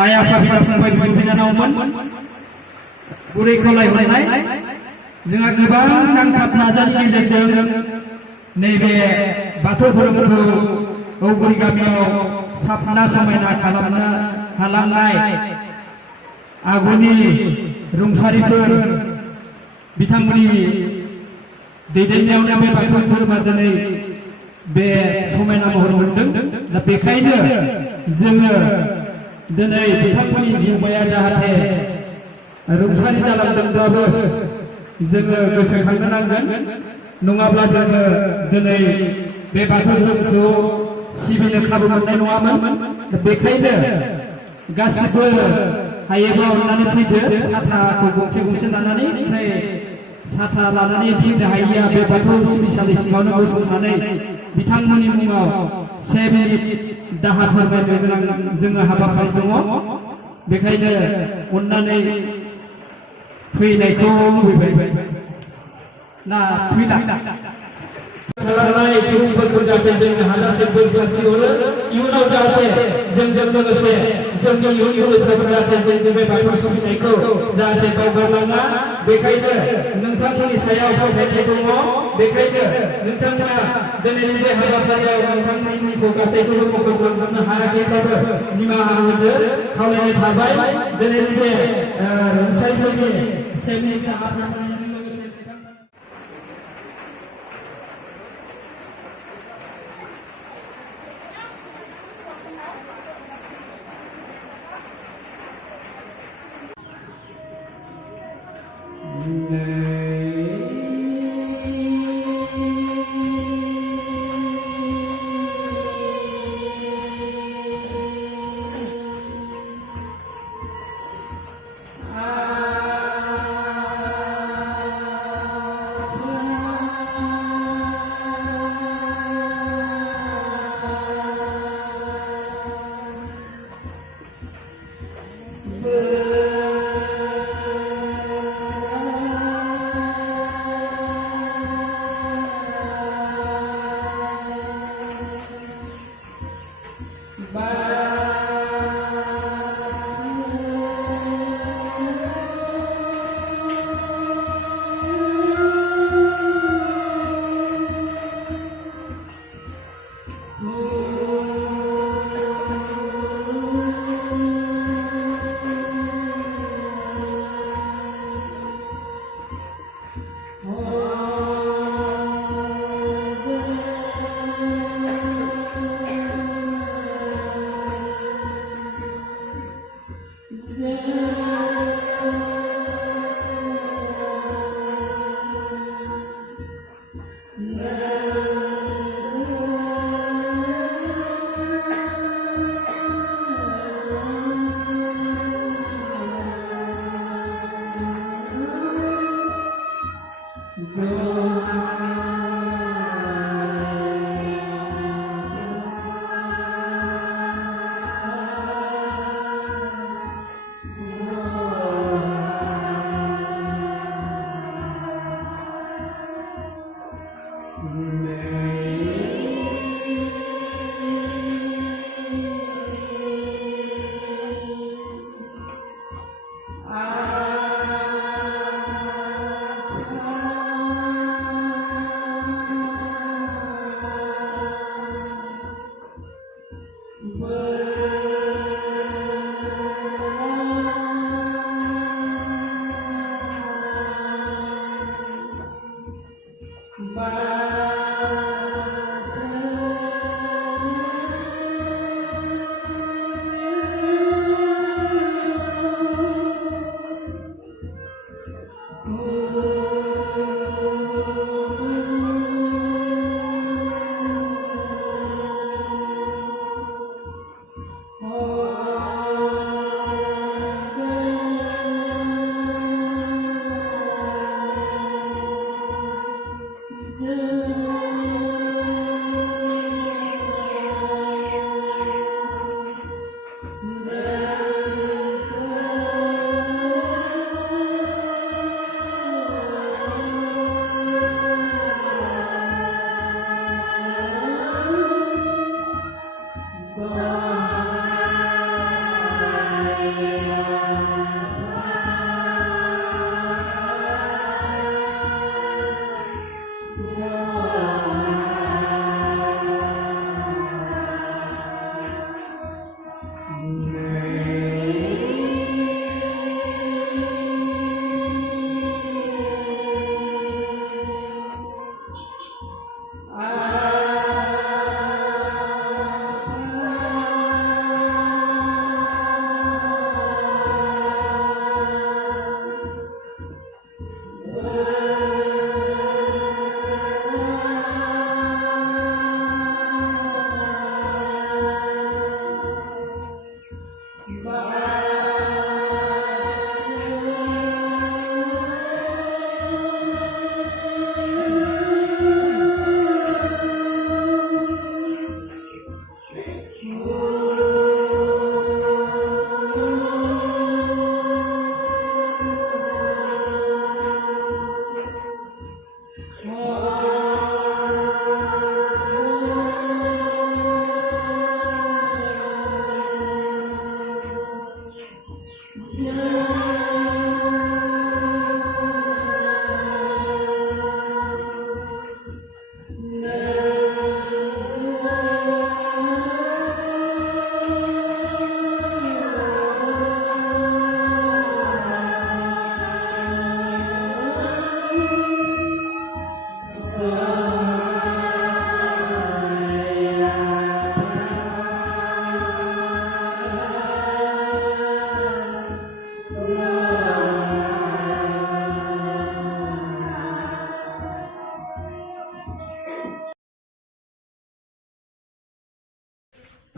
आइ आफा बिदा फंबाय बिब' बिनानावमोन गुरै खावलायहरनाय जोंहा गोबां नांथाब नाजानि गेजेरजों नैबे बाथौ धोरोमखौ औगुरि गामियाव साफा समायना खालामनो हालांनाय आगुनि रुंसारिफोर बिथांमोननि दैदेननायावनो बे बाथौ धोरोमा दिनै बे समायना महर मोनदों। दा बेखायनो जोङो दिनै बिथांमोननि जिउमाया जाहाथे रुंसारि जालांदोंब्लाबो जोङो गोसोखांनो नांगोन, नङाब्ला जोङो दिनै बे बाथौ धोरोमखौ सिबिनो खाबु मोननाय नङामोन। बेखायनो गासिबो हायोब्ला अननानै फैदो, साथाखौ गंसे गंसे लानानै, ओमफ्राय साथा लानानै फैनो हायिया बे बाथौ सिबिसालि सिङावनो गसंनानै बिथांमोननि मुङाव 1 मिनिट दाहा फोरमायनो गोनां जोङो हाबाफारि दङ। बेखायनो अननानै फैनायखौ लुबैबाय ना फैला सुबुंफोरखौ जाहाथे जोंनो हाजासे बोर सारस्रिहरो, इयुनाव जाहाथे जोंजों लोगोसे जोंनि इयुन जोलैफ्राबो जाहाथे जोंनि बे बाथौ सिबिनायखौ जाहाथे बावगारलाङा। बेखायनो नोंथांमोननि सायाव फोथायनाय दङ। बेखायनो नोंथांमोना दिनैनि बे हाबाफारियाव नोंथांमोननि मुंखौ गासैखौबो मख'लांजोबनो हायाखैब्लाबो निमाहा होनो खावलायनाय थाबाय। दिनैनि बे रुंसारिफोरनि 1 मिनिट दाहा फोरमायनायजों लोगोसे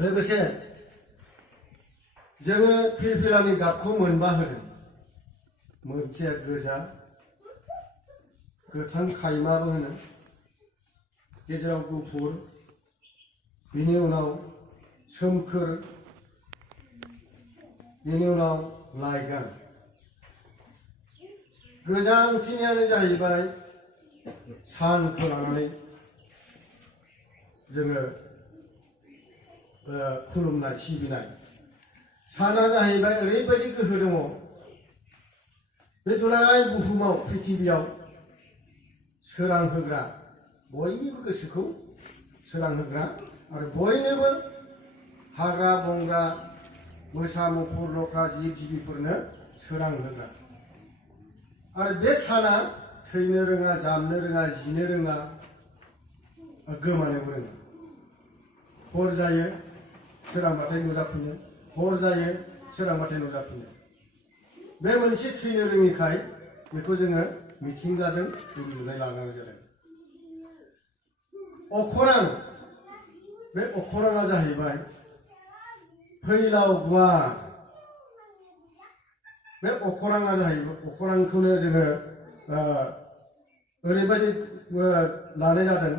लोगोसे जोङो फिरफिलानि गाबखौ मोनबा होदों मोनसेया गोजा गोथां खायमाबो होनो गेजेराव गुफुर बिनि उनाव सोमखोर बिनि उनाव लाइगां गोजा ओंथियानो जाहैबाय सानखौ लानानै जोङो खुलुमनाय सिबिनाय साना जाहैबाय ओरैबायदि गोहो दङ बे दुलाराय बुहुमाव पृथिबियाव सोरां होग्रा बयनिबो गोसोखौ सोरां होग्रा आरो बयनोबो हाग्रा बंग्रा मोसा मुफुर लख्रा जिब जिबिफोरनो सोरां होग्रा आरो बे साना थैनो रोङा जामनो रोङा जिनो रोङा गोमानोबो रोङा हर जायो सोरांबाथाय नुजाफिनो हर जायो सोरांबाथाय नुजाफिनो बे मोनसे थैनो रोङिखाय बेखौ जोङो मिथिंगाजों रुजुनाय लानांगौ जादों अखरां बे अखराङा जाहैबाय फैलाव गुवार बे अखराङा जाहैबाय अखरांखौनो जोङो ओरैबायदि लानाय जादों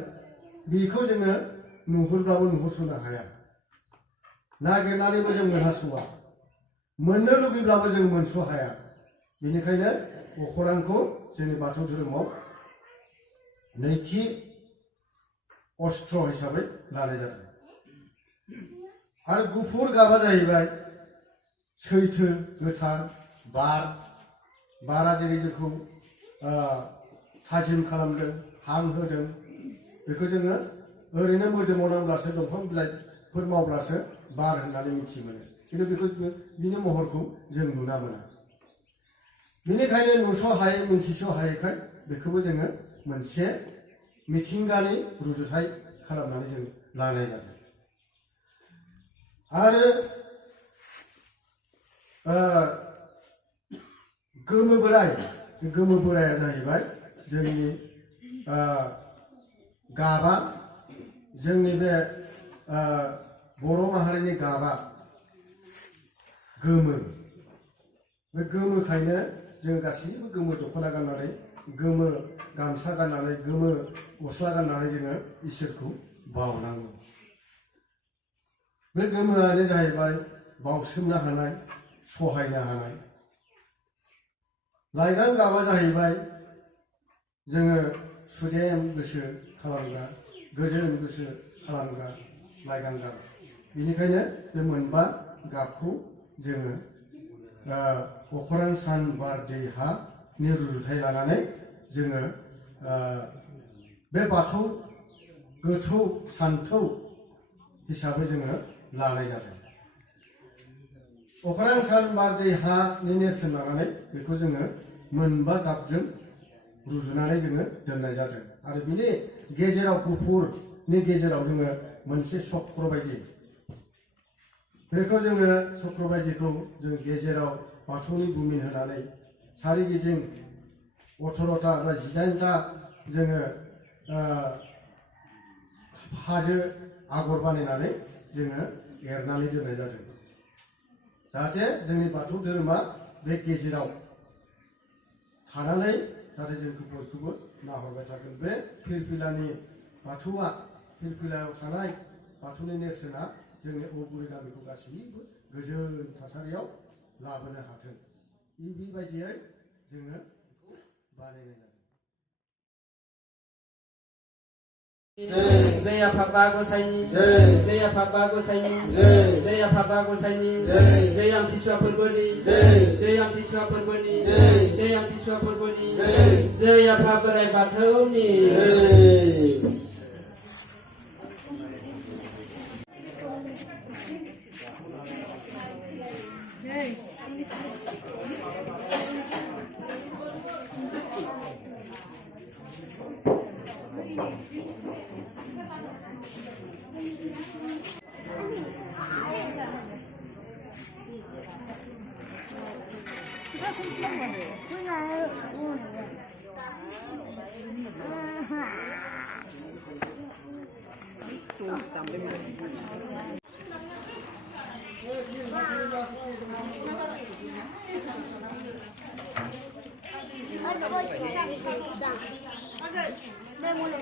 बेखौ जोङो नुहुरब्लाबो नुहुरस'नो हाया नागिरनानैबो जों मोनहास'आ मोननो लुबैब्लाबो जों मोनस' हाया बेनिखायनो अखरांखौ जोंनि बाथौ धोरोमाव नैथि अस्त्र हिसाबै लानाय जादों आरो गुफुर गाबा जाहैबाय सैथो गोथार बारा जेरै जोंखौ थाजिम खालामदों हां होदों बेखौ जोङो ओरैनो मोदोमाव नांब्लासो दंफां बिलाइफोर मावब्लासो बार होननानै मिथि मोनो खिन्थु बेखौ बिनि महरखौ जों नुना मोना बेनिखायनो नुस' हायै मिन्थिस' हायैखाय बेखौबो जोङो मोनसे मिथिंगानि रुजुथाय खालामनानै जों लानाय जादों आरो गोमो बोराया जाहैबाय जोंनि गाबा जोंनि बे बर' माहारिनि गाबा गोमो बे गोमोखायनो जों गासैबो गोमो दख'ना गाननानै गोमो गामसा गाननानै गोमो गस्ला गाननानै जोङो इसोरखौ बावनांगौ बे गोमोआनो जाहैबाय बावसोमनो हानाय सहायनो हानाय लाइगां गाबा जाहैबाय जोङो सुदेम गोसो खालामग्रा गोजोन गोसो खालामग्रा लाइगां गाब बेनिखायनो बे मोनबा गाबखौ जोङो अखरां सान बार दै हानि रुजुथाय लानानै जोङो बे बाथौ गोथौ सान्थौ हिसाबै जोङो लानाय जादों अख्रां सान बार दै हानि नेरसोन लानानै बेखौ जोङो मोनबा गाबजों रुजुनानै जोङो दोननाय जादों आरो बिनि गेजेराव गुफुरनि गेजेराव जोङो मोनसे चक्र बायदि बेखौ जोङो चक्र बायदिखौ जों गेजेराव बाथौनि बुमिन होनानै सारिगिदिं 18टा बा 19टा जोङो हाजो आगर बानायनानै जोङो एरनानै दोननाय जादों जाहाथे जोंनि बाथौ धोरोमा बे गेजेराव थानानै जाहाथे जोंखौ बयखौबो नाहरबाय थागोन बे फिरफिलानि बाथौआ फिरफिलायाव थानाय बाथौनि नेरसोना जोंनि औगुरि गामिखौ गासैबो गोजोन थासारियाव लाबोनो हाथों बेबायदियै जोङो बानायनाय जादों जय आफा गसाइनि जय आफा गसाइनि जय आफा गसाइनि जय आमथिसुवा फोरबोनि जय आमथिसुवा फोरबोनि जय आमथिसुवा फोरबोनि जय आफा बोराइ बाथौनि 맞아. 내 몰래.